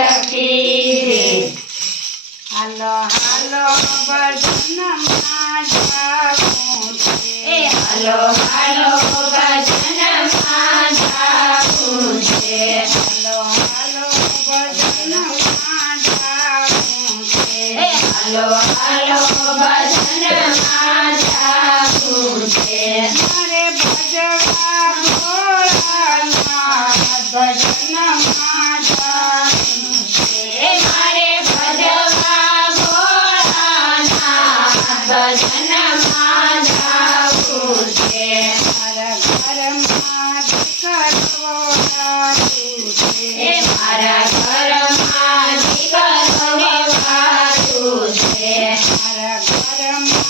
લખી દે હાલો હાલો ભજનમાં જાવું છે હાલો હાલો ભજનમાં જાવું છે હાલો હાલો ભજનમાં જાવું છે હાલો હાલો ભજનમાં જાવું છે મારે ભજવા ભોળાના ભજનમાં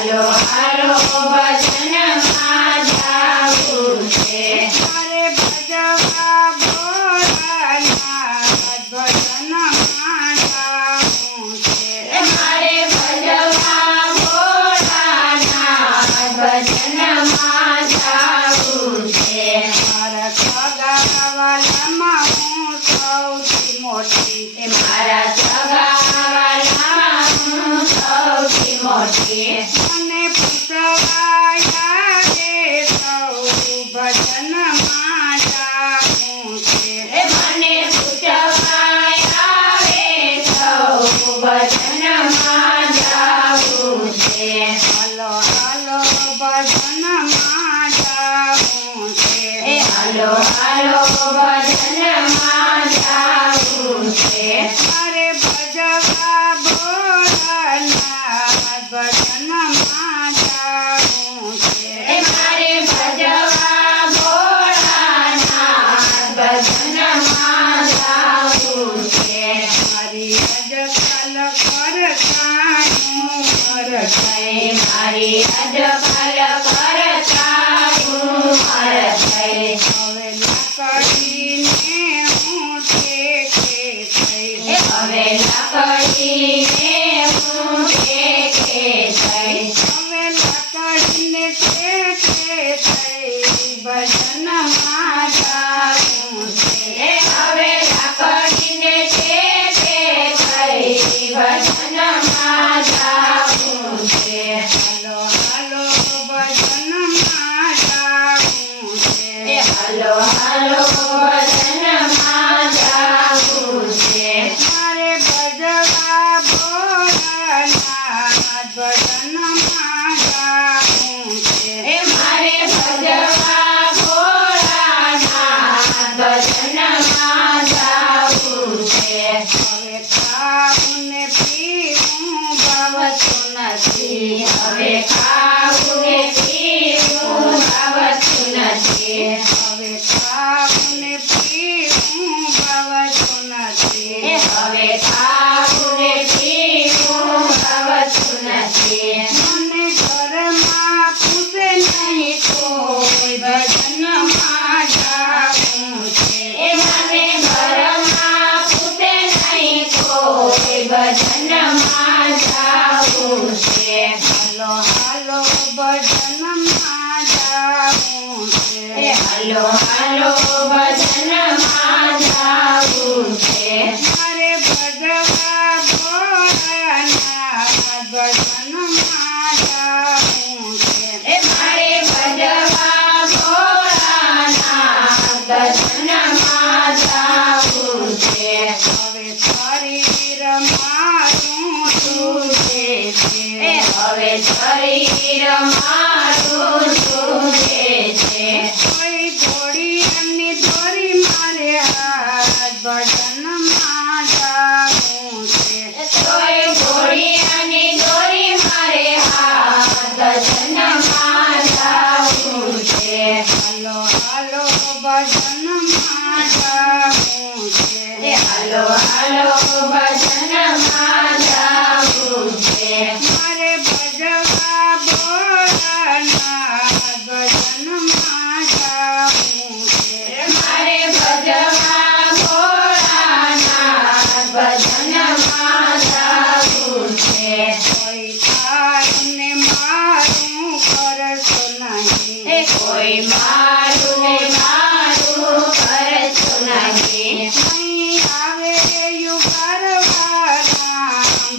Алло, алло, батя. હવે લકડીને હું ટેકે થઈ હવે લકડીને હું ટેકે થઈ હવે લકડીને ટેકે થઈ 人呢？ભજનમાં જાવું છે. હલો હાલો ભજનમાં જાવું છે હલો હાલો ભજનમાં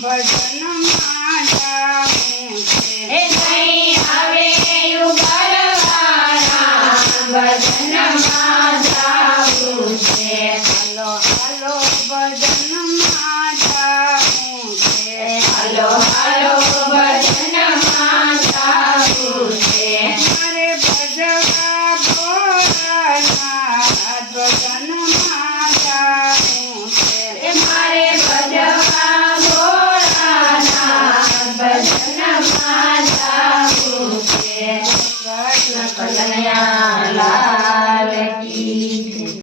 ભજન માતા હે નહીં આવે યુગલવાળા ભજન માતા છે હલો હલો ભજન માતા છે હલો હલો ભજન